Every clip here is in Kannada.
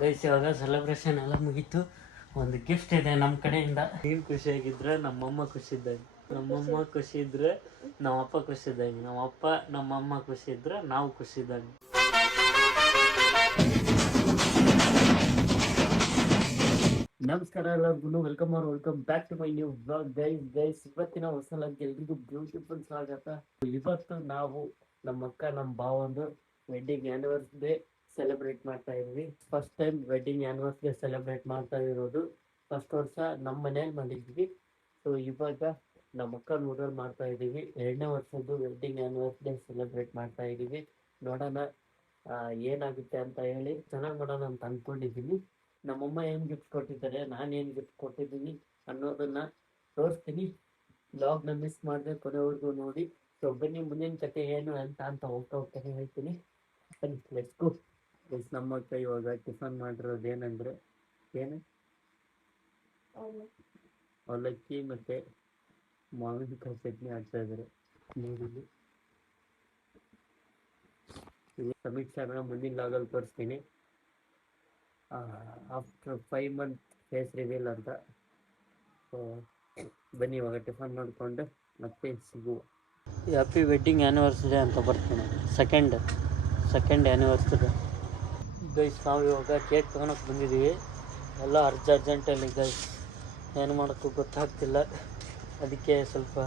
ಗೈಸ್ ಇವಾಗ ಸೆಲೆಬ್ರೇಷನ್ ಎಲ್ಲ ಮುಗೀತು. ಒಂದು ಗಿಫ್ಟ್ ಇದೆ ನಮ್ಮ ಕಡೆಯಿಂದ. ನೀವು ಖುಷಿಯಾಗಿದ್ರೆ ನಮ್ಮಮ್ಮ ಖುಷಿ ಇದ್ದಂಗೆ, ನಮ್ಮಮ್ಮ ಖುಷಿ ಇದ್ರೆ ನಮ್ಮಪ್ಪ ಖುಷಿ ಇದ್ದಂಗೆ, ನಮ್ಮಪ್ಪ ನಮ್ಮಮ್ಮ ಖುಷಿ ಇದ್ರೆ ನಾವು ಖುಷಿ ಇದ್ದಂಗೆ. ನಮಸ್ಕಾರ ಎಲ್ಲರಿಗೂ, welcome back to my new blog. Guys ಇವತ್ತಿನ ಹೊಸಲಕ್ಕೆ ಎಲ್ರಿಗೂ ಬ್ಯೂಟಿಫುಲ್ ಸ್ವಾಗತ. ಇವತ್ತು ನಾವು ನಮ್ಮ ಅಕ್ಕ ನಮ್ಮ ಭಾವಂದು ವೆಡ್ಡಿಂಗ್ ಆ್ಯನಿವರ್ಸರಿ ಸೆಲೆಬ್ರೇಟ್ ಮಾಡ್ತಾ ಇದ್ವಿ. First time wedding anniversary celebrate ಮಾಡ್ತಾ ಇರೋದು. ಫಸ್ಟ್ ವರ್ಷ ನಮ್ಮ ಮನೇಲಿ ಮಾಡಿದ್ವಿ. ಸೊ ಇವಾಗ ನಮ್ಮ ಅಕ್ಕ ಊರಲ್ಲಿ ಮಾಡ್ತಾ ಇದ್ದೀವಿ. 2ನೇ ವರ್ಷದ್ದು ವೆಡ್ಡಿಂಗ್ ಆ್ಯನಿವರ್ಸರಿ ಸೆಲೆಬ್ರೇಟ್ ಮಾಡ್ತಾ ಇದ್ದೀವಿ. ನೋಡೋಣ ಏನಾಗುತ್ತೆ ಅಂತ ಹೇಳಿ. ಚೆನ್ನಾಗಿ ಮಾಡೋಣ ಅಂತ ಅಂದ್ಕೊಂಡಿದ್ದೀನಿ. ನಮ್ಮಮ್ಮ ಏನು ಗಿಫ್ಟ್ ಕೊಟ್ಟಿದ್ದಾರೆ, ನಾನು ಏನು ಗಿಫ್ಟ್ ಕೊಟ್ಟಿದ್ದೀನಿ ಅನ್ನೋದನ್ನು ತೋರಿಸ್ತೀನಿ. ಬ್ಲಾಗ್ನ ಮಿಸ್ ಮಾಡಿದೆ, ಕೊನೆವರೆಗೂ ನೋಡಿ. ಸೊ ಬನ್ನಿ, ಮುಂದಿನ ಕತೆ ಏನು ಅಂತ ಹೋಗ್ತಾ ಹೇಳ್ತೀನಿ. ಬನ್ನಿ, ಲೆಟ್ಸ್ ಗೋ. ನಮ್ಮ ಅಕ್ಕ ಇವಾಗ ಟಿಫನ್ ಮಾಡಿರೋದು ಏನಂದರೆ ಅವಲಕ್ಕಿ ಮತ್ತು ಮಾವಿನಕಾಯಿ ಚಟ್ನಿ ಆಗ್ತಾ ಇದ್ದಾರೆ. ನೀರಿಲ್ಲಿ ಸಮೀಕ್ಷೆಗಳನ್ನ ಮುಂದಿನ ಲಾಗಲ್ಲಿ ತೋರಿಸ್ತೀನಿ. ಆಫ್ಟರ್ 5 months ಫೇಸ್ ರಿವೀಲ್ ಅಂತ. ಸೊ ಬನ್ನಿ ಇವಾಗ ಟಿಫನ್ ಮಾಡಿಕೊಂಡು ಮತ್ತೆ ಸಿಗುವ. ಹ್ಯಾಪಿ ವೆಡ್ಡಿಂಗ್ ಆ್ಯನಿವರ್ಸರಿ ಅಂತ ಬರ್ತೀನಿ. Second anniversary. ಗೈಸ್ ನಾವು ಇವಾಗ ಕೇಕ್ ತೊಗೊಳಕ್ಕೆ ಬಂದಿದ್ದೀವಿ. ಎಲ್ಲ ಅರ್ಜೆಂಟಲ್ಲಿ ಗೈಸ್, ಏನು ಮಾಡೋಕ್ಕೂ ಗೊತ್ತಾಗ್ತಿಲ್ಲ. ಅದಕ್ಕೆ ಸ್ವಲ್ಪ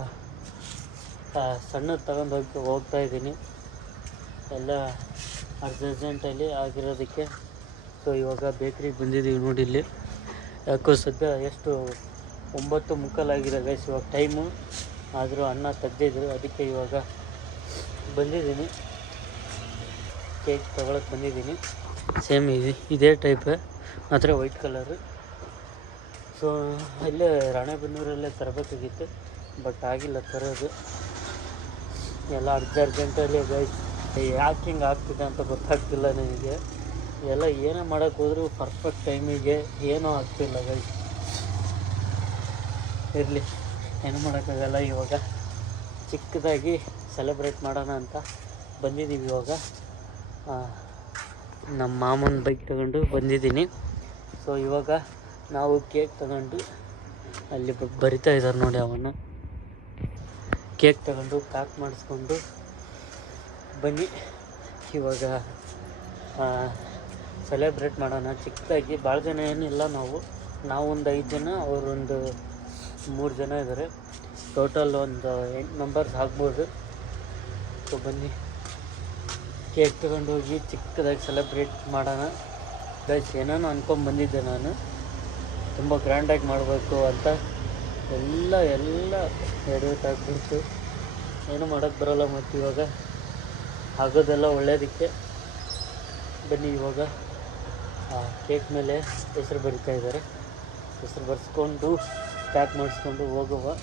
ಸಣ್ಣದು ತಗೊಂಡು ಹೋಗ್ತಾ ಇದ್ದೀನಿ. ಎಲ್ಲ ಅರ್ಜೆಂಟಲ್ಲಿ ಆಗಿರೋದಕ್ಕೆ. ಸೊ ಇವಾಗ ಬೇಕ್ರಿಗೆ ಬಂದಿದ್ದೀವಿ ನೋಡಿ. ಇಲ್ಲಿ ಯಾಕೋ ಸದ್ಯ ಎಷ್ಟು 9:15 ಆಗಿದೆ ಗೈಸ್ ಇವಾಗ ಟೈಮು. ಆದರೂ ಅನ್ನ ತೆಗ್ದಿದ್ರು, ಅದಕ್ಕೆ ಇವಾಗ ಬಂದಿದ್ದೀನಿ. ಕೇಕ್ ತೊಗೊಳಕ್ಕೆ ಬಂದಿದ್ದೀನಿ. ಸೇಮ್ ಇದೇ ಟೈಪೇ, ಮಾತ್ರ ವೈಟ್ ಕಲರು. ಸೊ ಇಲ್ಲೇ ರಾಣೆಬೆನ್ನೂರಲ್ಲೇ ತರಬೇಕಾಗಿತ್ತು, ಬಟ್ ಆಗಿಲ್ಲ ತರೋದು. ಎಲ್ಲ ಅರ್ಜೆಂಟಲ್ಲಿ ಗೈಸ್. ಯಾಕೆ ಹಿಂಗೆ ಆಗ್ತಿದೆ ಅಂತ ಗೊತ್ತಾಗ್ತಿಲ್ಲ ನನಗೆ. ಎಲ್ಲ ಏನೇ ಮಾಡೋಕ್ಕೆ ಹೋದರೂ ಪರ್ಫೆಕ್ಟ್ ಟೈಮಿಗೆ ಏನೂ ಆಗ್ತಿಲ್ಲ ಗೈಸ್. ಇರಲಿ, ಏನು ಮಾಡೋಕ್ಕಾಗಲ್ಲ. ಇವಾಗ ಚಿಕ್ಕದಾಗಿ ಸೆಲೆಬ್ರೇಟ್ ಮಾಡೋಣ ಅಂತ ಬಂದಿದ್ದೀವಿ. ಇವಾಗ ನಮ್ಮ ಮಾಮನ ಬೈಕ್ ತಗೊಂಡು ಬಂದಿದ್ದೀನಿ. ಸೊ ಇವಾಗ ನಾವು ಕೇಕ್ ತಗೊಂಡು ಅಲ್ಲಿ ಬರಿತಾ ಇದ್ದಾರೆ ನೋಡಿ, ಅವನ್ನ ಕೇಕ್ ತಗೊಂಡು ಪ್ಯಾಕ್ ಮಾಡಿಸ್ಕೊಂಡು ಬನ್ನಿ. ಇವಾಗ ಸೆಲೆಬ್ರೇಟ್ ಮಾಡೋಣ ಚಿಕ್ಕದಾಗಿ. ಭಾಳ ಜನ ಏನಿಲ್ಲ, ನಾವು ಒಂದು 5 ಜನ, ಅವರೊಂದು 3 ಜನ ಇದ್ದಾರೆ. ಟೋಟಲ್ ಒಂದು 8 ಮೆಂಬರ್ಸ್ ಆಗ್ಬೋದು. ಸೊ ಬನ್ನಿ, ಕೇಕ್ ತಗೊಂಡು ಹೋಗಿ ಚಿಕ್ಕದಾಗಿ ಸೆಲೆಬ್ರೇಟ್ ಮಾಡೋಣ. ಗೈಸ್ ಏನೇನೋ ಅಂದ್ಕೊಂಡ್ಬಂದಿದ್ದೆ ನಾನು, ತುಂಬ ಗ್ರ್ಯಾಂಡಾಗಿ ಮಾಡಬೇಕು ಅಂತ. ಎಲ್ಲ ಎಡವಟ್ಟಾಗ್ಬಿಡ್ತು. ಏನೂ ಮಾಡೋಕ್ಕೆ ಬರೋಲ್ಲ. ಮತ್ತು ಇವಾಗ ಆಗೋದೆಲ್ಲ ಒಳ್ಳೆಯದಕ್ಕೆ. ಬನ್ನಿ ಇವಾಗ ಕೇಕ್ ಮೇಲೆ ಹೆಸರು ಬರಿತಾ ಇದ್ದಾರೆ. ಹೆಸರು ಬರೆಸ್ಕೊಂಡು ಪ್ಯಾಕ್ ಮಾಡಿಸ್ಕೊಂಡು ಹೋಗುವ.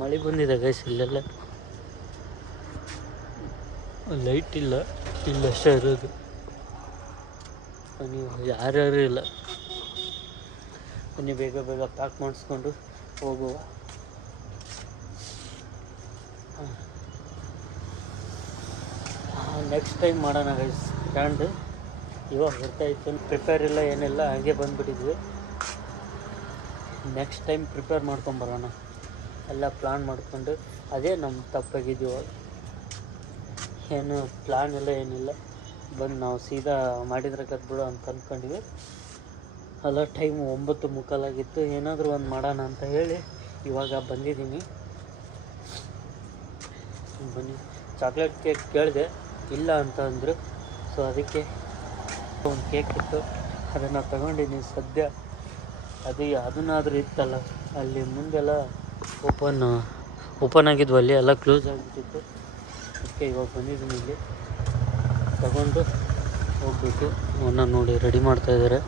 ಮಳೆ ಬಂದಿದೆ ಗೈಸ್. ಇಲ್ಲೆಲ್ಲ ಲೈಟ್ ಇಲ್ಲ, ಇಲ್ಲಷ್ಟೇ ಇರೋದು. ನೀವು ಯಾರ್ಯಾರು ಇಲ್ಲ, ಬನ್ನಿ ಬೇಗ ಪ್ಯಾಕ್ ಮಾಡಿಸ್ಕೊಂಡು ಹೋಗುವ. ನೆಕ್ಸ್ಟ್ ಟೈಮ್ ಮಾಡೋಣ ಗೈಸ್ ಗ್ರ್ಯಾಂಡ್. ಇವಾಗ ಬರ್ತಾಯಿತ್ತು, ಪ್ರಿಪೇರ್ ಇಲ್ಲ ಏನಿಲ್ಲ, ಹಾಗೆ ಬಂದುಬಿಟ್ಟಿದ್ವಿ. ನೆಕ್ಸ್ಟ್ ಟೈಮ್ ಪ್ರಿಪೇರ್ ಮಾಡ್ಕೊಂಬರೋಣ, ಎಲ್ಲ ಪ್ಲ್ಯಾನ್ ಮಾಡಿಕೊಂಡು. ಅದೇ ನಮ್ಮ ತಪ್ಪಾಗಿದ್ದೀವಿ. ಏನು ಪ್ಲ್ಯಾನ್ ಎಲ್ಲ ಏನಿಲ್ಲ, ಬಂದು ನಾವು ಸೀದಾ ಮಾಡಿದ್ರೆ ಕದ್ಬಿಡು ಅಂತ ಅಂದ್ಕೊಂಡಿವಿ. ಅಲ್ಲ ಟೈಮು 9:15 ಆಗಿತ್ತು. ಏನಾದರೂ ಒಂದು ಮಾಡೋಣ ಅಂತ ಹೇಳಿ ಇವಾಗ ಬಂದಿದ್ದೀನಿ. ಬನ್ನಿ, ಚಾಕ್ಲೇಟ್ ಕೇಕ್ ಕೇಳಿದೆ, ಇಲ್ಲ ಅಂತ ಅಂದರು. ಸೊ ಅದಕ್ಕೆ ಒಂದು ಕೇಕ್ ಇತ್ತು, ಅದನ್ನು ತಗೊಂಡಿದ್ದೀನಿ ಸದ್ಯ. ಅದನ್ನಾದರೂ ಇತ್ತಲ್ಲ, ಅಲ್ಲಿ ಮುಂದೆಲ್ಲ ಓಪನ್ ಆಗಿದ್ವು, ಅಲ್ಲಿ ಎಲ್ಲ ಕ್ಲೋಸ್ ಆಗಿಬಿಟ್ಟಿತ್ತು. ಅದಕ್ಕೆ ಇವಾಗ ಬಂದಿದ್ದೀನಿ. ಇಲ್ಲಿ ತಗೊಂಡು ಹೋಗ್ಬೇಕು. ಅವನ್ನ ನೋಡಿ ರೆಡಿ ಮಾಡ್ತಾಯಿದ್ದಾರೆ.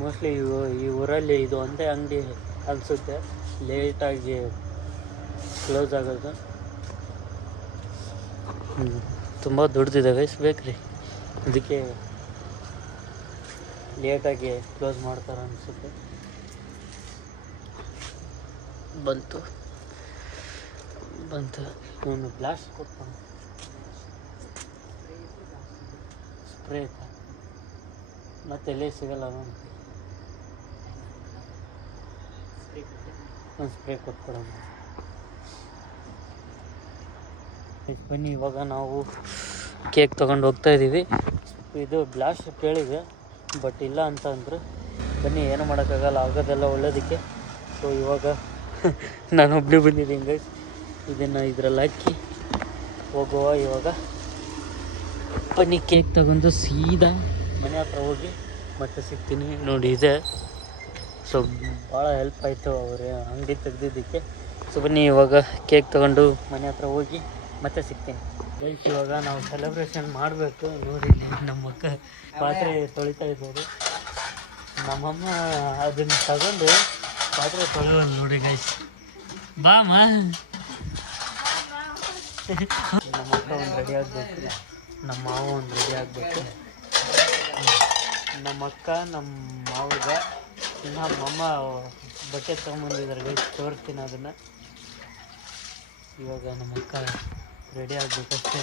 ಮೋಸ್ಟ್ಲಿ ಈ ಊರಲ್ಲಿ ಇದು ಒಂದೇ ಅಂಗಡಿ ಅನಿಸುತ್ತೆ ಲೇಟಾಗಿ ಕ್ಲೋಸ್ ಆಗೋದು. ತುಂಬ ದೊಡ್ಡದಿದೆ ಗೈಸ್ ಬೇಕ್ರಿ, ಅದಕ್ಕೆ ಲೇಟಾಗಿ ಕ್ಲೋಸ್ ಮಾಡ್ತಾರೆ ಅನಿಸುತ್ತೆ. ಬಂತು ಇವನು ಬ್ಲಾಸ್ಟ್ ಕೊಡ್ತಾನೆ ಸ್ಪ್ರೇ ಐತ ಮತ್ತೆ ಎಲ್ಲಿ ಸಿಗಲ್ಲ ಅವನು ಒಂದು ಸ್ಪ್ರೇ ಕೊಟ್ಕೊಡೋಣ. ಬನ್ನಿ ಇವಾಗ ನಾವು ಕೇಕ್ ತೊಗೊಂಡು ಹೋಗ್ತಾ ಇದ್ದೀವಿ. ಇದು ಬ್ಲಾಸ್ಟ್ ಕೇಳಿದೆ ಬಟ್ ಇಲ್ಲ ಅಂತ ಅಂದರು. ಬನ್ನಿ ಏನು ಮಾಡೋಕ್ಕಾಗಲ್ಲ, ಆಗೋದೆಲ್ಲ ಒಳ್ಳೇದಕ್ಕೆ. ಸೊ ಇವಾಗ ನಾನು ಒಬ್ಬನೇ ಬಂದಿದ್ದೀನಿ ಗೈಸ್. ಇದನ್ನು ಇದರಲ್ಲಿ ಹಾಕಿ ಹೋಗುವ ಇವಾಗ. ಬನ್ನಿ ಕೇಕ್ ತಗೊಂಡು ಸೀದಾ ಮನೆ ಹತ್ರ ಹೋಗಿ ಮತ್ತೆ ಸಿಗ್ತೀನಿ. ನೋಡಿ ಇದೆ, ಸೊ ಭಾಳ ಹೆಲ್ಪ್ ಆಯಿತು ಅವ್ರ ಅಂಗಡಿ ತೆಗ್ದಿದ್ದಕ್ಕೆ. ಸೊ ಬನ್ನಿ ಇವಾಗ ಕೇಕ್ ತೊಗೊಂಡು ಮನೆ ಹತ್ರ ಹೋಗಿ ಮತ್ತೆ ಸಿಗ್ತೀನಿ ಗೈಸ್. ಇವಾಗ ನಾವು ಸೆಲೆಬ್ರೇಷನ್ ಮಾಡಬೇಕು. ನೋಡಿ ನಮ್ಮ ಅಕ್ಕ ಪಾತ್ರೆ ತೊಳಿತಾ ಇದ್ದಾರೆ, ನಮ್ಮಮ್ಮ ಅದನ್ನು ತಗೊಂಡು ಪಾತ್ರೆ ತೊಳೆಯೋದು ನೋಡಿ ಗೈಸ್. ಬಾಮ ನಮ್ಮ ಅಕ್ಕ ಒಂದು ರೆಡಿ ಆಗಬೇಕು, ನಮ್ಮ ಮಾವ ಒಂದು ರೆಡಿ ಆಗಬೇಕು. ನಮ್ಮ ಅಕ್ಕ ನಮ್ಮ ಮಾವಗ ನಮ್ಮಮ್ಮ ಬಟ್ಟೆ ತೊಗೊಂಬಂದಿದ್ದಾರೆ ಗೈಸ್, ತೋರಿಸ್ತೀನಿ ಅದನ್ನು. ಇವಾಗ ನಮ್ಮ ಅಕ್ಕ ರೆಡಿ ಆಗಬೇಕಷ್ಟೇ.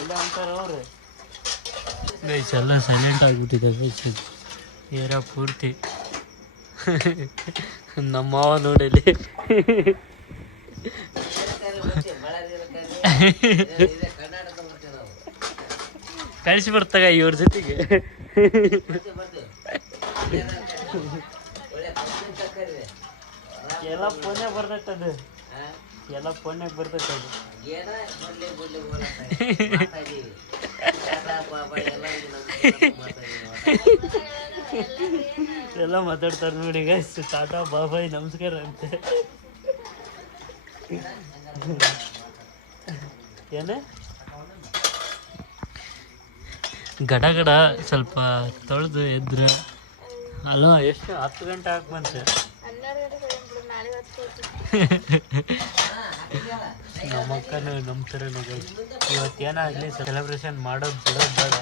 ಎಲ್ಲ ಅಂತಾರೆ ಅವರು ಗೈಸ್, ಎಲ್ಲ ಸೈಲೆಂಟ್ ಆಗಿಬಿಟ್ಟಿದೆ ಗೈಸ್ ಏರಿಯಾ ಪೂರ್ತಿ. ನಮ್ಮ ಮಾವ ನೋಡಲಿ ಕಳಿಸಿ ಬರ್ತಾಗ ಇವ್ರ ಜೊತೆಗೆ. ಎಲ್ಲ ಫೋನ್ಯಾಗ ಬರ್ತೈತದು, ಎಲ್ಲ ಫೋನ್ಯಾಗ ಬರ್ತೈತದು. ಎಲ್ಲ ಮಾತಾಡ್ತಾರೆ ನೋಡಿ ಗೈಸ್, ಟಾಟಾ ಬಾಬಾಯ್ ನಮಸ್ಕಾರ ಅಂತ. ಏನೇ ಗಡ ಗಡ ಸ್ವಲ್ಪ ತೊಳೆದು ಎದ್ರೆ ಅಲ್ಲ. ಎಷ್ಟು 10 ಗಂಟೆ ಹಾಕಿ ಬಂತೆ. ನಮ್ಮ ಅಕ್ಕನೂ ನಮ್ಮ ಥರನೂ ಗೈಸ್. ಇವತ್ತೇನಾಗಲಿ ಸೆಲೆಬ್ರೇಷನ್ ಮಾಡೋದು ಬಿಡೋದು ಬೇಡ,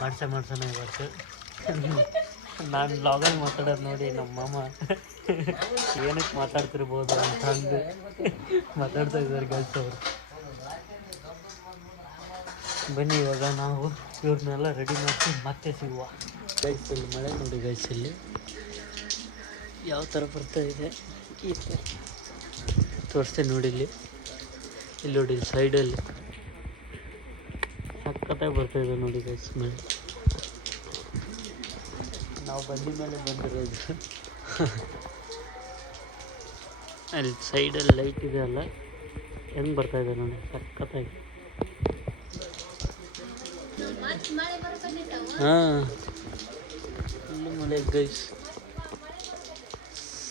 ಮಾಡ್ಸೋಣ ಇವತ್ತು. ನಾನು ಬ್ಲಾಗಲ್ಲಿ ಮಾತಾಡೋದು ನೋಡಿ ನಮ್ಮ ಮಾಮ ಏನಕ್ಕೆ ಮಾತಾಡ್ತಿರ್ಬೋದು ಅಂತ ಅಂದು ಮಾತಾಡ್ತಾ ಇದ್ದಾರೆ ಗೈಸ್ ಅವರು. ಬನ್ನಿ ಇವಾಗ ನಾವು ಇವ್ರನ್ನೆಲ್ಲ ರೆಡಿ ಮಾಡಿ ಮತ್ತೆ ಸಿಗುವ ಗೈಸ್. ಇಲ್ಲಿ ಮಳೆ ನೋಡಿ ಗೈಸ್, ಇಲ್ಲಿ ಯಾವ ಥರ ಬರ್ತಾ ಇದೆ ಈ ಥರ ತೋರಿಸ್ತೇನೆ ನೋಡಿ. ಇಲ್ಲಿ ನೋಡಿ ಸೈಡಲ್ಲಿ ಸಖತ್ತಾಗಿ ಬರ್ತಾಯಿದೆ ನೋಡಿ ಗೈಸ್ ಮಳೆ. ನಾವು ಬಂದ ಮೇಲೆ ಬಂದಿರೋದು. ಅಲ್ಲಿ ಸೈಡಲ್ಲಿ ಲೈಟ್ ಇದೆ ಅಲ್ಲ, ಹೆಂಗೆ ಬರ್ತಾಯಿದೆ ನೋಡಿ ಸಖತ್ತಾಗಿ. ಹಾಂ ಇಲ್ಲಿ ಮಳೆ ಗೈಸ್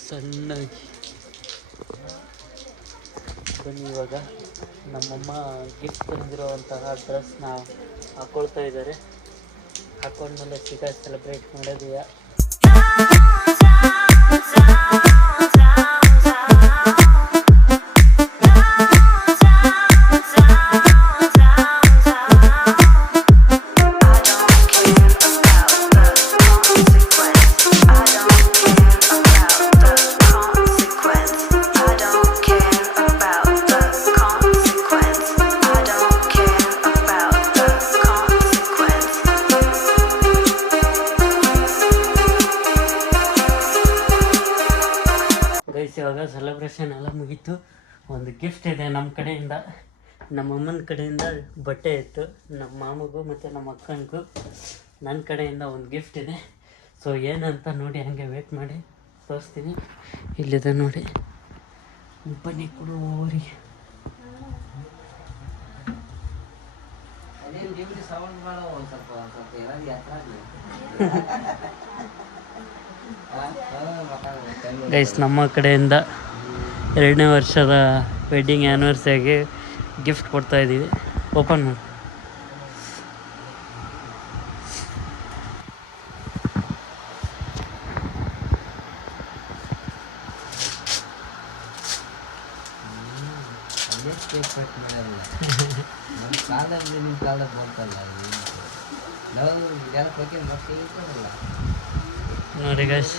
ಸಣ್ಣಾಗಿ. ಬನ್ನಿ ಇವಾಗ ನಮ್ಮಮ್ಮ ಗಿಫ್ಟ್ ತಂದಿರೋವಂತಹ ಡ್ರೆಸ್ನ ಹಾಕ್ಕೊಳ್ತಾ ಇದ್ದಾರೆ. ಹಾಕೊಂಡ್ಮೇಲೆ ಸೀದಾ ಸೆಲೆಬ್ರೇಟ್ ಮಾಡೋದೆಯಾ. ಇವಾಗ ಸೆಲೆಬ್ರೇಷನ್ ಎಲ್ಲ ಮುಗೀತು. ಒಂದು ಗಿಫ್ಟ್ ಇದೆ ನಮ್ಮ ಕಡೆಯಿಂದ, ನಮ್ಮ ಅಮ್ಮನ ಕಡೆಯಿಂದ ಬಟ್ಟೆ ಇತ್ತು, ನಮ್ಮ ಮಾಮಗೂ ಮತ್ತು ನಮ್ಮ ಅಕ್ಕನಿಗೂ ನನ್ನ ಕಡೆಯಿಂದ ಒಂದು ಗಿಫ್ಟ್ ಇದೆ. ಸೊ ಏನಂತ ನೋಡಿ ಹಂಗೆ ವೇಟ್ ಮಾಡಿ ತೋರಿಸ್ತೀನಿ. ಇಲ್ಲಿದೆ ನೋಡಿ, ಬನ್ನಿ ಕೊಡೋರಿ. ಗೈಸ್ ನಮ್ಮ ಕಡೆಯಿಂದ 2ನೇ ವರ್ಷದ ವೆಡ್ಡಿಂಗ್ ಆ್ಯನಿವರ್ಸರಿಗೆ ಗಿಫ್ಟ್ ಕೊಡ್ತಾ ಇದ್ದೀವಿ. ಓಪನ್ ಮಾಡಿ. ನೋಡಿ ಗೈಸ್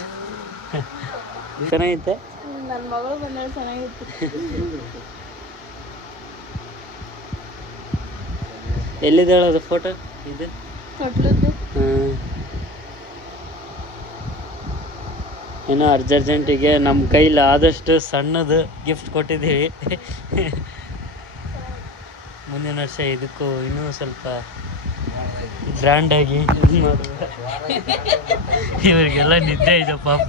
ಚೆನ್ನಾಗೈತೆ. ನನ್ನ ಮಗಳು ಬಂದಾಗ ಚೆನ್ನಾಗಿತ್ತು. ಎಲ್ಲಿದೆ ಅದು ಫೋಟೋ ಇದು ತೊಟ್ಲದ್ದು. ಏನೋ ಅರ್ಜೆಂಟಿಗೆ ನಮ್ಮ ಕೈಲಿ ಆದಷ್ಟು ಸಣ್ಣದು ಗಿಫ್ಟ್ ಕೊಟ್ಟಿದ್ದೀವಿ. ಮುಂದಿನ ವರ್ಷ ಇದಕ್ಕೂ ಇನ್ನೂ ಸ್ವಲ್ಪ ಗ್ರ್ಯಾಂಡಾಗಿ ಇವರಿಗೆಲ್ಲ ನಿದ್ದೆ ಇದೆ ಪಾಪ.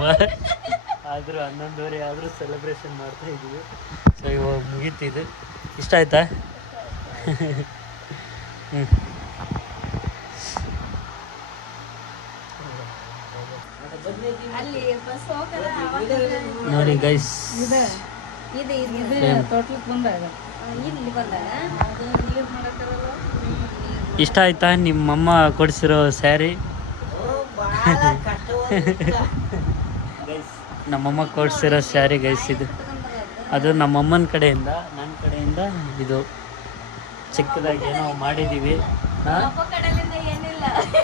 ಆದರೂ 11:30 ಆದರೂ ಸೆಲೆಬ್ರೇಷನ್ ಮಾಡ್ತಾ ಇದ್ದೀವಿ. ಸೊ ಇವಾಗ ಮುಗೀತಿದ್ದು. ಇಷ್ಟ ಆಯ್ತಾ? ಹ್ಞೂ ನೋಡಿ ಗೈಸ್, ಇಷ್ಟ ಆಯ್ತಾ ನಿಮ್ಮಮ್ಮ ಕೊಡಿಸಿರೋ ಸ್ಯಾರಿ? ನಮ್ಮಮ್ಮ ಕೊಡಿಸಿರೋ ಸ್ಯಾರಿ ಗೈಸ್ ಇದು. ಅದು ನಮ್ಮಮ್ಮನ ಕಡೆಯಿಂದ, ನನ್ನ ಕಡೆಯಿಂದ ಇದು ಚಿಕ್ಕದಾಗಿ ಏನೋ ಮಾಡಿದ್ದೀವಿ.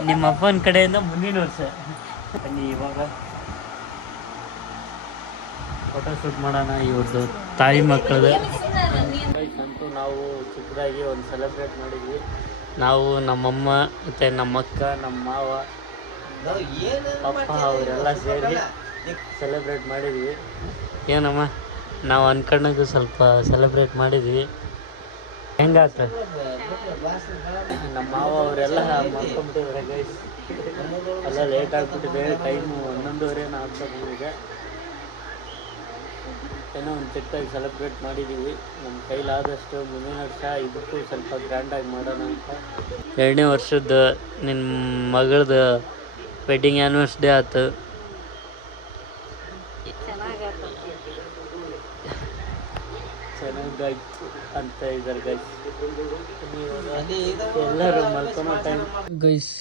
ನಿಮ್ಮ ಅಪ್ಪನ ಕಡೆಯಿಂದ ಮುಂದಿನ ವರ್ಷ ಬನ್ನಿ. ಇವಾಗ ಫೋಟೋ ಶೂಟ್ ಮಾಡೋಣ ಇವ್ರದ್ದು ತಾಯಿ ಮಕ್ಕಳದು. ಅಂತೂ ನಾವು ಚಿಕ್ಕದಾಗಿ ಒಂದು ಸೆಲೆಬ್ರೇಟ್ ಮಾಡಿದ್ವಿ. ನಾವು, ನಮ್ಮಮ್ಮ ಮತ್ತು ನಮ್ಮಕ್ಕ, ನಮ್ಮ ಮಾವ, ಅಪ್ಪ ಅವರೆಲ್ಲ ಸೇರಿ ಸೆಲೆಬ್ರೇಟ್ ಮಾಡಿದ್ವಿ. ಏನಮ್ಮ ನಾವು ಅನ್ಕೊಂಡಾಗ ಸ್ವಲ್ಪ ಸೆಲೆಬ್ರೇಟ್ ಮಾಡಿದ್ವಿ. ಹೆಂಗಾಗ್ತದೆ? ನಮ್ಮ ಮಾವ ಅವರೆಲ್ಲ ಮಾಡ್ಕೊಂಡ್ಬಿಟ್ಟಿದ್ದಾರೆ ಗೈಸ್. ಎಲ್ಲ ಲೇಟ್ ಆಗಿಬಿಟ್ಟಿದೆ, ಟೈಮು 11:30 ಆಗ್ತದೆ. ಏನೋ ಒಂದು ಚಿಕ್ಕದಾಗಿ ಸೆಲೆಬ್ರೇಟ್ ಮಾಡಿದ್ದೀವಿ. ನಮ್ಮ ಕೈಲಾದಷ್ಟು ಮುಂದಿನ ವರ್ಷ ಇದಕ್ಕೂ ಸ್ವಲ್ಪ ಗ್ರ್ಯಾಂಡಾಗಿ ಮಾಡೋಣ ಅಂತ. 2ನೇ ವರ್ಷದ ನಿನ್ನ ಮಗಳದ್ದು ವೆಡ್ಡಿಂಗ್ ಆ್ಯನಿವರ್ಸರಿ ಆಯ್ತು. ಚೆನ್ನಾಗಾಯ್ತು ಅಂತ ಇದ್ದಾರೆ ಗೈಸ್. ಎಲ್ಲರೂ ಮಲ್ಕೊಳೋ ಟೈಮ್ ಗೈಸ್.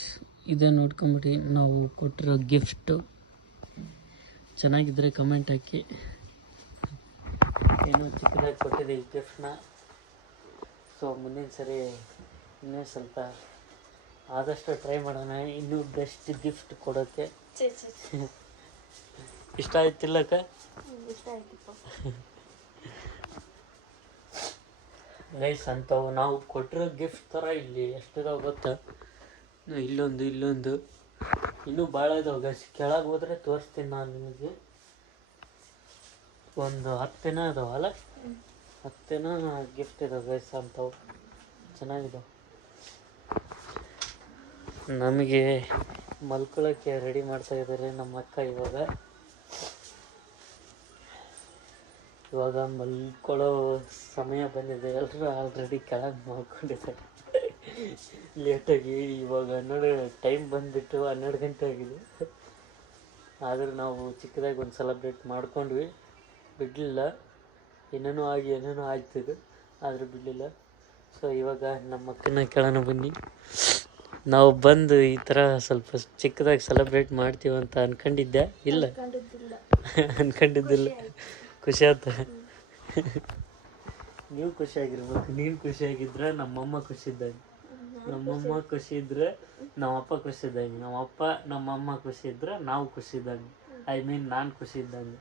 ಇದೇ ನೋಡ್ಕೊಂಬಿಟ್ಟು ನಾವು ಕೊಟ್ಟಿರೋ ಗಿಫ್ಟು ಚೆನ್ನಾಗಿದ್ದರೆ ಕಮೆಂಟ್ ಹಾಕಿ. ಏನೋ ಚಿಕ್ಕದಾಗಿ ಕೊಟ್ಟಿದ್ದೀವಿ ಗಿಫ್ಟ್ನ. ಸೊ ಮುಂದಿನ ಸರಿ ಇನ್ನೂ ಸ್ವಲ್ಪ ಆದಷ್ಟು ಟ್ರೈ ಮಾಡೋಣ, ಇನ್ನೂ ಬೆಸ್ಟ್ ಗಿಫ್ಟ್ ಕೊಡೋಕ್ಕೆ. ಇಷ್ಟ ಆಯ್ತಿಲ್ಲಕ್ಕ? ಗೈಸ್ ಅಂಥವು ನಾವು ಕೊಟ್ಟಿರೋ ಗಿಫ್ಟ್ ಥರ ಇಲ್ಲಿ ಎಷ್ಟಿದಾವೆ ಗೊತ್ತಾ? ಇಲ್ಲೊಂದು ಇನ್ನೂ ಭಾಳ ಇದಾವೆ ಗೈಸ್. ಕೆಳಗೆ ಹೋದರೆ ತೋರಿಸ್ತೀನಿ ನಾನು ನಿಮಗೆ. ಒಂದು 10 ಇದಾವಲ್ಲ, 10 ಗಿಫ್ಟ್ ಇದಾವೆ ಗೈಸ್. ಅಂಥವು ಚೆನ್ನಾಗಿದಾವೆ. ನಮಗೆ ಮಲ್ಕೊಳ್ಳೋಕ್ಕೆ ರೆಡಿ ಮಾಡ್ತಾ ಇದ್ದಾರೆ ನಮ್ಮ ಅಕ್ಕ. ಇವಾಗ ಮಲ್ಕೊಳ್ಳೋ ಸಮಯ ಬಂದಿದೆ. ಎಲ್ಲರೂ ಆಲ್ರೆಡಿ ಕೆಳಗೆ ಮಲ್ಕೊಂಡಿದ್ದಾರೆ ಲೇಟಾಗಿ. ಇವಾಗ 12 ಟೈಮ್ ಬಂದುಬಿಟ್ಟು 12 ಗಂಟೆ ಆಗಿದೆ. ಆದರೂ ನಾವು ಚಿಕ್ಕದಾಗಿ ಒಂದು ಸೆಲೆಬ್ರೇಟ್ ಮಾಡ್ಕೊಂಡ್ವಿ. ಬಿಡಲಿಲ್ಲ, ಏನೇನೋ ಆಗ್ತಿದೆ, ಆದರೂ ಬಿಡಲಿಲ್ಲ. ಸೊ ಇವಾಗ ನಮ್ಮ ಅಕ್ಕನ ಕೆಳನ ಬನ್ನಿ. ನಾವು ಬಂದು ಈ ಥರ ಸ್ವಲ್ಪ ಚಿಕ್ಕದಾಗಿ ಸೆಲೆಬ್ರೇಟ್ ಮಾಡ್ತೀವಿ ಅಂತ ಅನ್ಕೊಂಡಿದ್ದೆ. ಇಲ್ಲ ಅನ್ಕೊಂಡಿದ್ದಿಲ್ಲ. ಖುಷಿ ಆಯ್ತು. ನೀವು ಖುಷಿಯಾಗಿರ್ಬೇಕು. ನೀನು ಖುಷಿಯಾಗಿದ್ರೆ ನಮ್ಮಮ್ಮ ಖುಷಿ ಇದ್ದಂಗೆ, ನಮ್ಮಮ್ಮ ಖುಷಿ ಇದ್ದರೆ ನಮ್ಮಪ್ಪ ಖುಷಿ ಇದ್ದಂಗೆ, ನಮ್ಮಪ್ಪ ನಮ್ಮಮ್ಮ ಖುಷಿ ಇದ್ದರೆ ನಾವು ಖುಷಿ ಇದ್ದಂಗೆ. ಐ ಮೀನ್ ನಾನು ಖುಷಿ ಇದ್ದಂಗೆ.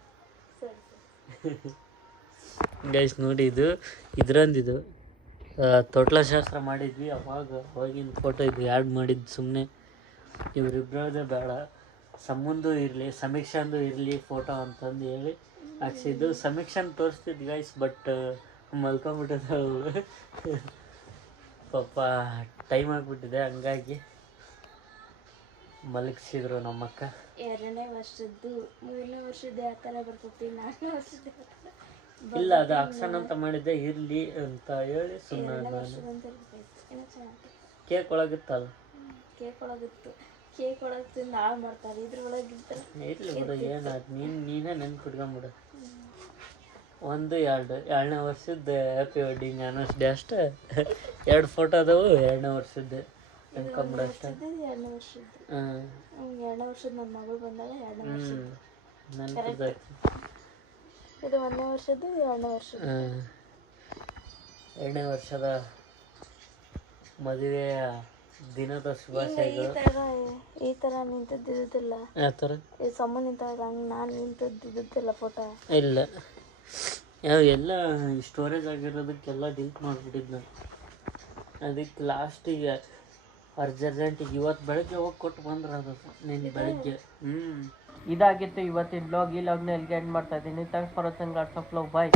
ಗೈಸ್ ನೋಡಿ, ಇದರಂದಿದು ತೊಟ್ಲಶಾಸ್ತ್ರ ಮಾಡಿದ್ವಿ. ಅವಾಗಿನ ಫೋಟೋ ಇದು ಆ್ಯಡ್ ಮಾಡಿದ್ದು ಸುಮ್ಮನೆ. ಇವರಿಬ್ಬರದೇ ಬೇಡ, ಸಮುಂದು ಇರಲಿ, ಸಮೀಕ್ಷಾಂದು ಇರಲಿ ಫೋಟೋ ಅಂತಂದು ಹೇಳಿ ಹಾಕ್ಸಿದ್ದು. ಸಮೀಕ್ಷಾನ ತೋರಿಸ್ತಿದ್ದು ಗೈಸ್, ಬಟ್ ಮಲ್ಕೊಂಬಿಟ್ಟಿದ್ದೆ ಅವಳು. ಪಾಪ ಟೈಮ್ ಆಗಿಬಿಟ್ಟಿದೆ, ಹಂಗಾಗಿ ಮಲಗಿಸಿದ್ರು ನಮ್ಮಕ್ಕ. 2ನೇ ವರ್ಷದ್ದು 3ನೇ ವರ್ಷದ್ದು ಯಾವ ಥರ ಬರ್ತೈತಿ, 4ನೇ ವರ್ಷದ್ದು ಇಲ್ಲ, ಅದು ಅಕ್ಷನ್ ಅಂತ ಮಾಡಿದ್ದೆ, ಇರಲಿ ಅಂತ ಹೇಳಿ ಸುಮ್ಮನೆ ನಾನು. ಕೇಕ್ ಒಳಗಿತ್ತಲ್ಲ, ಕೇಕ್ ಒಳಗಿತ್ತು ನಾಳೆ ಮಾಡ್ತಾರೆ, ಇದ್ರೊಳಗಿತ್ತು. ಇರಲಿ ಬಿಡು, ಏನಾಯ್ತು, ನೀನೇ ನೆನ್ಪಿಟ್ಕೊಂಬಿಡು. 1, 2 2ನೇ ವರ್ಷದ ಹ್ಯಾಪಿ ವೆಡ್ಡಿಂಗ್ ಆ್ಯನಿವರ್ಸರಿ ಅಷ್ಟೇ. 2 ಫೋಟೋ ಅದಾವು 2ನೇ ವರ್ಷದ್ದು ನೆನ್ಕೊಂಬಿಡು ಅಷ್ಟೇ. 2ನೇ ವರ್ಷದ ನನ್ನ ಮಗಳು ಬಂದಾಗ 2ನೇ ವರ್ಷದ್ದು ನೆನ್ಪಿದ್ದಾಯ್ತು. ಇದು 1ನೇ ವರ್ಷದ್ದು, 2ನೇ ವರ್ಷದ್ದು. 2ನೇ ವರ್ಷದ ಮದುವೆಯ ದಿನದ ಹಿಂಗೆ ಶುಭಾಶಯಗಳು. ಈ ಥರ ನಿಂತದ್ದಿದ್ದಿಲ್ಲ. ಯಾವ ಥರ? ಈ ಸಮ ನಿಂತಾಗ ಹಂಗೆ ನಾನು ನಿಂತದ್ದಿದ್ದಿಲ್ಲ ಫೋಟೋ. ಇಲ್ಲ ಎಲ್ಲ ಸ್ಟೋರೇಜ್ ಆಗಿರೋದಕ್ಕೆಲ್ಲ ಡಿಲೀಟ್ ಮಾಡಿಬಿಟ್ಟಿದ್ದು ನಾನು. ಅದಕ್ಕೆ ಲಾಸ್ಟಿಗೆ ಅರ್ಜೆಂಟಿಗೆ ಇವತ್ತು ಬೆಳಗ್ಗೆ ಹೋಗಿ ಕೊಟ್ಟು ಬಂದ್ರೆ ಅದು ನಿನ್ನ ಬೆಳಗ್ಗೆ. ಇದಾಗಿತ್ತು ಇವತ್ತಿನ ಬ್ಲಾಗ್. ಈ ಲಾಗ್ನ ಎಲ್ಲಿಗೆ ಎಂಡ್ ಮಾಡ್ತಾ ಇದ್ದೀನಿ. Thanks for watching. Lots of love. Bye.